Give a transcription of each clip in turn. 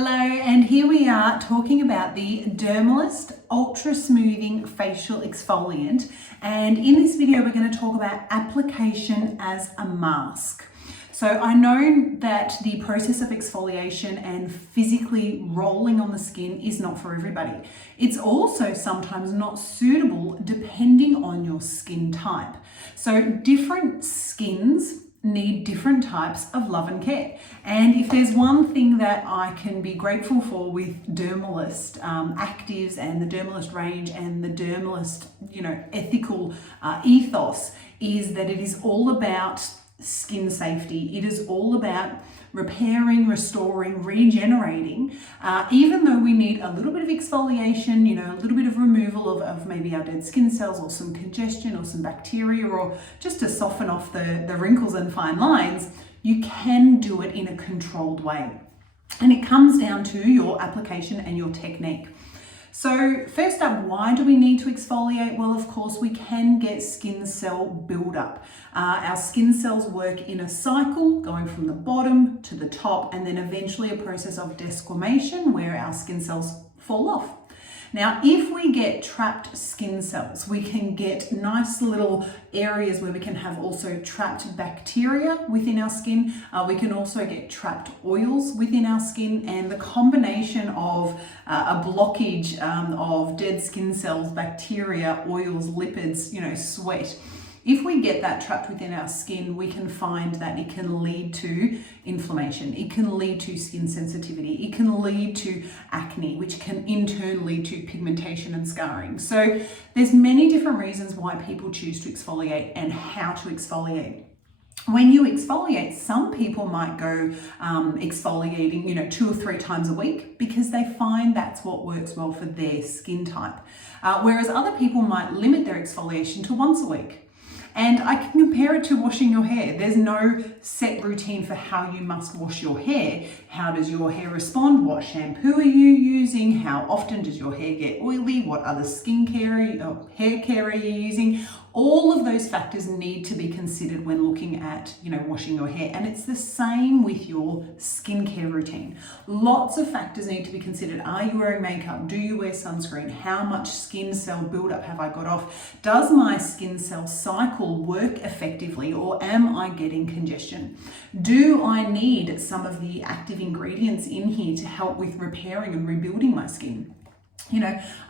Hello, and here we are talking about the Dermalist Ultra Smoothing Facial Exfoliant. And in this video, we're going to talk about application as a mask. So I know that the process of exfoliation and physically rolling on the skin is not for everybody. It's also sometimes not suitable depending on your skin type. So different skins need different types of love and care. And if there's one thing that I can be grateful for with Dermalist actives and the Dermalist range and the Dermalist, ethical ethos, is that it is all about skin safety. It is all about repairing, restoring, regenerating, even though we need a little bit of exfoliation, a little bit of removal of maybe our dead skin cells or some congestion or some bacteria, or just to soften off the wrinkles and fine lines. You can do it in a controlled way. And it comes down to your application and your technique. So first up, why do we need to exfoliate? Well, of course, we can get skin cell buildup. Our skin cells work in a cycle going from the bottom to the top, and then eventually a process of desquamation where our skin cells fall off. Now, if we get trapped skin cells, we can get nice little areas where we can have also trapped bacteria within our skin. We can also get trapped oils within our skin, and the combination of a blockage of dead skin cells, bacteria, oils, lipids, sweat. If we get that trapped within our skin, we can find that it can lead to inflammation. It can lead to skin sensitivity. It can lead to acne, which can in turn lead to pigmentation and scarring. So there's many different reasons why people choose to exfoliate and how to exfoliate. When you exfoliate, some people might go exfoliating, 2 or 3 times a week because they find that's what works well for their skin type. Whereas other people might limit their exfoliation to once a week. And I can compare it to washing your hair. There's no set routine for how you must wash your hair. How does your hair respond? What shampoo are you using? How often does your hair get oily? What other skincare or hair care are you using? All of those factors need to be considered when looking at, washing your hair. And it's the same with your skincare routine. Lots of factors need to be considered. Are you wearing makeup? Do you wear sunscreen? How much skin cell buildup have I got off? Does my skin cell cycle work effectively, or am I getting congestion? Do I need some of the active ingredients in here to help with repairing and rebuilding my skin?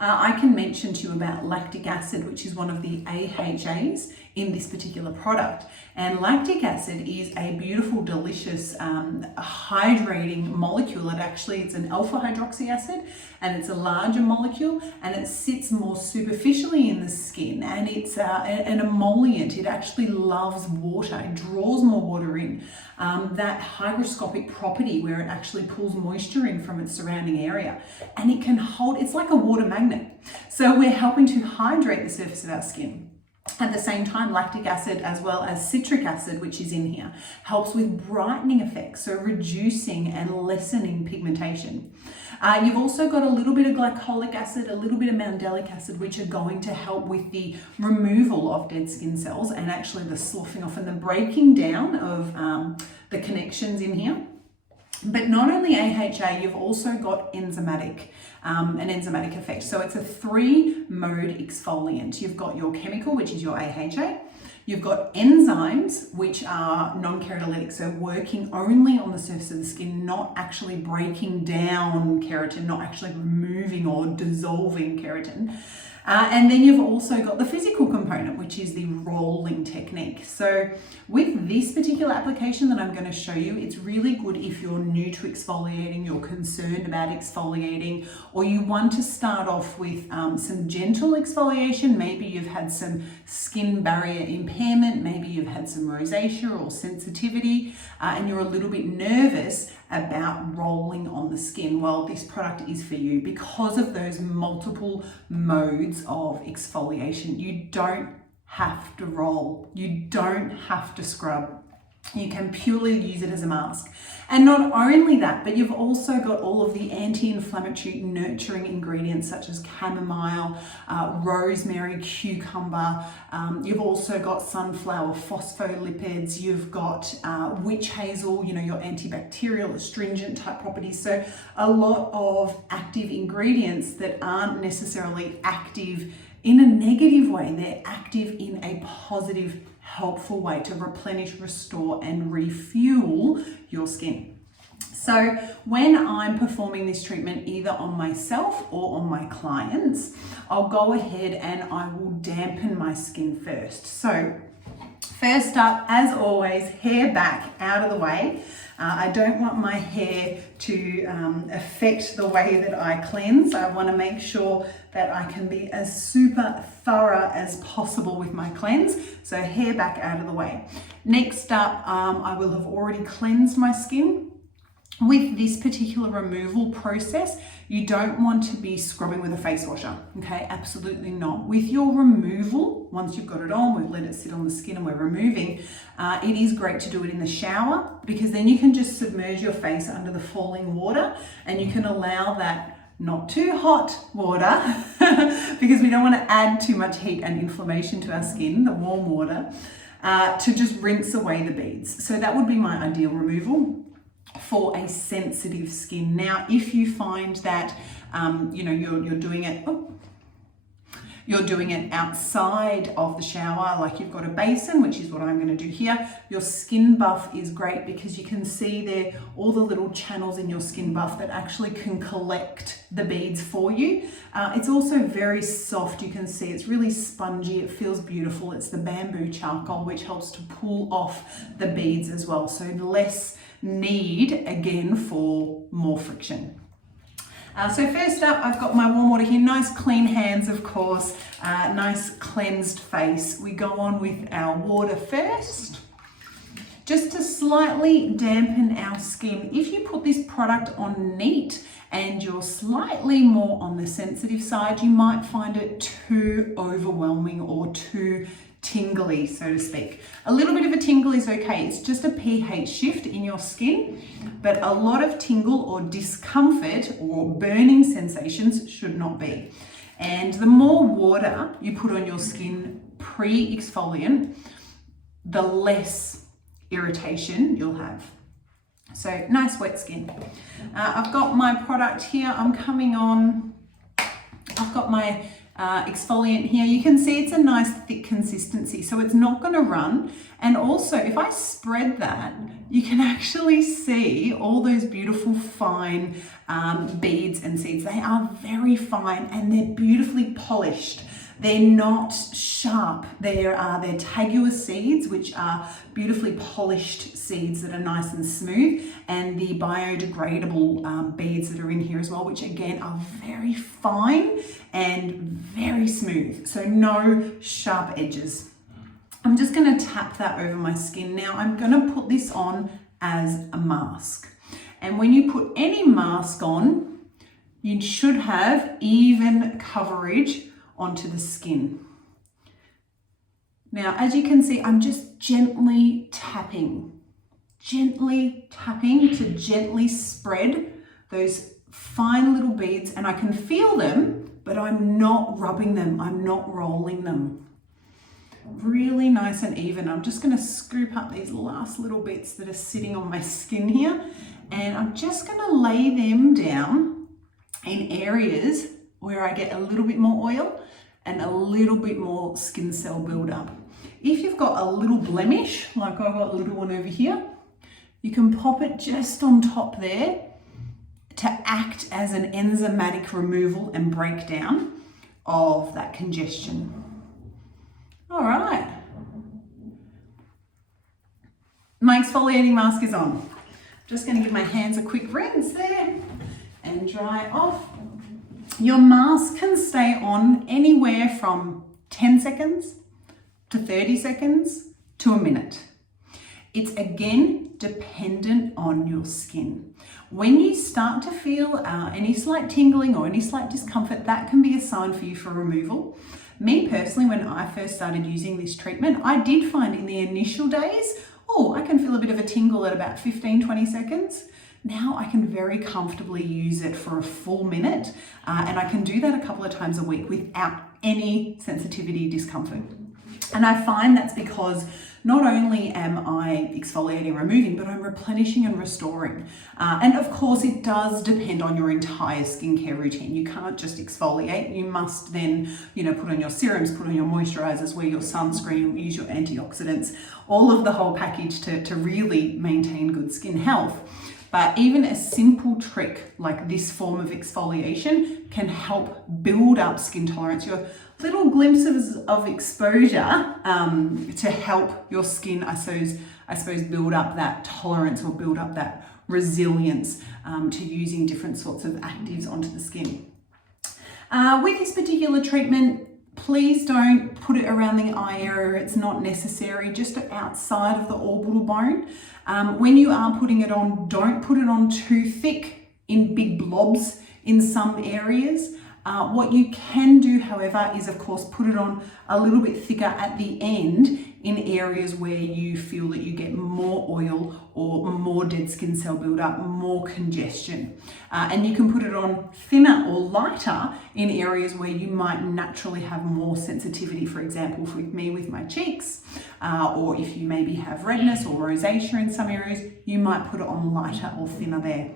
I can mention to you about lactic acid, which is one of the AHAs in this particular product. And lactic acid is a beautiful, delicious, hydrating molecule. It's an alpha hydroxy acid, and it's a larger molecule, and it sits more superficially in the skin, and it's an emollient. It actually loves water. It draws more water in. That hygroscopic property where it actually pulls moisture in from its surrounding area, and it can hold, it's like a water magnet. So we're helping to hydrate the surface of our skin. At the same time, lactic acid as well as citric acid, which is in here, helps with brightening effects, so reducing and lessening pigmentation. You've also got a little bit of glycolic acid, a little bit of mandelic acid, which are going to help with the removal of dead skin cells and actually the sloughing off and the breaking down of the connections in here. But not only AHA, you've also got an enzymatic effect. So it's a 3-mode exfoliant. You've got your chemical, which is your AHA. You've got enzymes, which are non-keratolytic, so working only on the surface of the skin, not actually breaking down keratin, not actually removing or dissolving keratin. And then you've also got the physical component, which is the rolling technique. So with this particular application that I'm going to show you, it's really good if you're new to exfoliating, you're concerned about exfoliating, or you want to start off with some gentle exfoliation. Maybe you've had some skin barrier impairment, maybe you've had some rosacea or sensitivity, and you're a little bit nervous about rolling on the skin. Well, this product is for you because of those multiple modes of exfoliation. You don't have to roll. You don't have to scrub. You can purely use it as a mask. And not only that, but you've also got all of the anti-inflammatory nurturing ingredients such as chamomile, rosemary, cucumber. You've also got sunflower phospholipids. You've got witch hazel, you know, your antibacterial, astringent type properties. So a lot of active ingredients that aren't necessarily active in a negative way. They're active in a positive, helpful way to replenish, restore, and refuel your skin. So when I'm performing this treatment either on myself or on my clients, I'll go ahead and I will dampen my skin first. So first up, as always, hair back out of the way. I don't want my hair to affect the way that I cleanse. I want to make sure that I can be as super thorough as possible with my cleanse. So hair back out of the way. Next up, I will have already cleansed my skin. With this particular removal process, you don't want to be scrubbing with a face washer, okay? Absolutely not. With your removal, once you've got it on, we've let it sit on the skin and we're removing, it is great to do it in the shower because then you can just submerge your face under the falling water and you can allow that not too hot water because we don't want to add too much heat and inflammation to our skin, the warm water, to just rinse away the beads. So that would be my ideal removal for a sensitive skin. Now, if you find that you know you're doing it outside of the shower, like you've got a basin, which is what I'm going to do here, your skin buff is great because you can see there all the little channels in your skin buff that actually can collect the beads for you. It's also very soft. You can see it's really spongy. It feels beautiful. It's the bamboo charcoal, which helps to pull off the beads as well. So less need again for more friction. So first up, I've got my warm water here, nice clean hands, of course, nice cleansed face. We go on with our water first, just to slightly dampen our skin. If you put this product on neat and you're slightly more on the sensitive side, you might find it too overwhelming or too tingly, so to speak. A little bit of a tingle is okay. It's just a pH shift in your skin, but a lot of tingle or discomfort or burning sensations should not be. And the more water you put on your skin pre-exfoliant, the less irritation you'll have. So nice wet skin. I've got my product here. I'm coming on. I've got my exfoliant here. You can see it's a nice thick consistency, so it's not going to run. And also, if I spread that, you can actually see all those beautiful fine beads and seeds. They are very fine and they're beautifully polished. They're not sharp. They're tagular seeds, which are beautifully polished seeds that are nice and smooth, and the biodegradable beads that are in here as well, which again are very fine and very smooth. So no sharp edges. I'm just going to tap that over my skin. Now I'm going to put this on as a mask. And when you put any mask on, you should have even coverage onto the skin. Now, as you can see, I'm just gently tapping to gently spread those fine little beads, and I can feel them, but I'm not rubbing them, I'm not rolling them. Really nice and even. I'm just going to scoop up these last little bits that are sitting on my skin here, and I'm just going to lay them down in areas where I get a little bit more oil and a little bit more skin cell buildup. If you've got a little blemish, like I've got a little one over here, you can pop it just on top there to act as an enzymatic removal and breakdown of that congestion. All right. My exfoliating mask is on. Just going to give my hands a quick rinse there and dry it off. Your mask can stay on anywhere from 10 seconds to 30 seconds to a minute. It's again dependent on your skin. When you start to feel any slight tingling or any slight discomfort, that can be a sign for you for removal. Me personally, when I first started using this treatment, I did find in the initial days oh, I can feel a bit of a tingle at about 15, 20 seconds. Now I can very comfortably use it for a full minute, and I can do that a couple of times a week without any sensitivity discomfort. And I find that's because not only am I exfoliating, removing, but I'm replenishing and restoring. And of course, it does depend on your entire skincare routine. You can't just exfoliate. You must then, put on your serums, put on your moisturizers, wear your sunscreen, use your antioxidants, all of the whole package to really maintain good skin health. But even a simple trick like this form of exfoliation can help build up skin tolerance. Your little glimpses of exposure to help your skin, I suppose, build up that tolerance or build up that resilience to using different sorts of actives onto the skin. With this particular treatment, please don't put it around the eye area. It's not necessary, just outside of the orbital bone. When you are putting it on, don't put it on too thick in big blobs in some areas. What you can do, however, is of course put it on a little bit thicker at the end in areas where you feel that you get more oil or more dead skin cell buildup, more congestion. And you can put it on thinner or lighter in areas where you might naturally have more sensitivity. For example, with me with my cheeks, or if you maybe have redness or rosacea in some areas, you might put it on lighter or thinner there.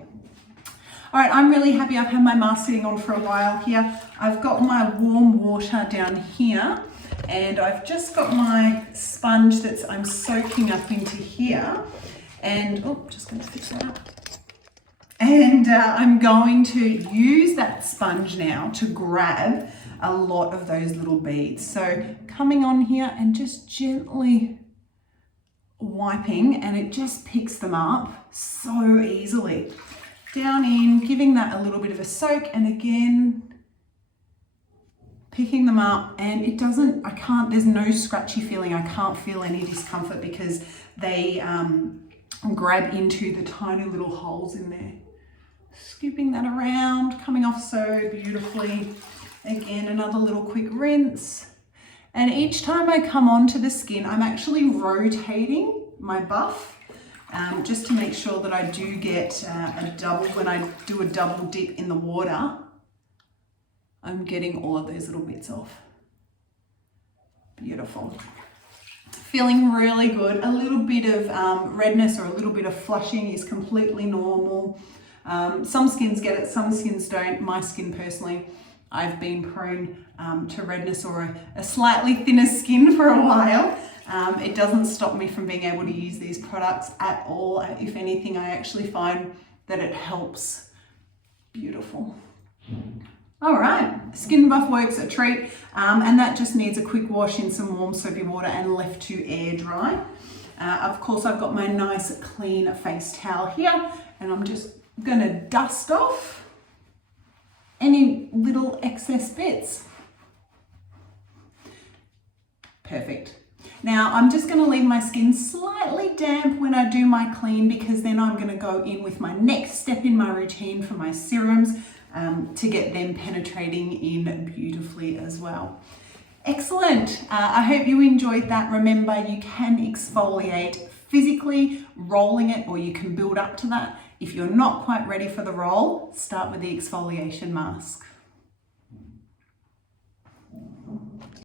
All right, I'm really happy. I've had my mask sitting on for a while here. I've got my warm water down here, and I've just got my sponge that I'm soaking up into here. And, just going to fix that up. And I'm going to use that sponge now to grab a lot of those little beads. So coming on here and just gently wiping, and it just picks them up so easily. Down in, giving that a little bit of a soak, and again, picking them up, and there's no scratchy feeling. I can't feel any discomfort because they grab into the tiny little holes in there. Scooping that around, coming off so beautifully. Again, another little quick rinse. And each time I come onto the skin, I'm actually rotating my buff. Just to make sure that I do get when I do a double dip in the water, I'm getting all of those little bits off. Beautiful. Feeling really good. A little bit of redness or a little bit of flushing is completely normal. Some skins get it, some skins don't. My skin personally, I've been prone to redness or a slightly thinner skin for a while. It doesn't stop me from being able to use these products at all. If anything, I actually find that it helps. Beautiful. All right, Skin Buff works a treat, and that just needs a quick wash in some warm soapy water and left to air dry. Of course, I've got my nice clean face towel here, and I'm just gonna dust off any little excess bits. Perfect. Now I'm just going to leave my skin slightly damp when I do my clean, because then I'm going to go in with my next step in my routine for my serums to get them penetrating in beautifully as well. Excellent. I hope you enjoyed that. Remember, you can exfoliate physically, rolling it, or you can build up to that. If you're not quite ready for the roll, start with the exfoliation mask.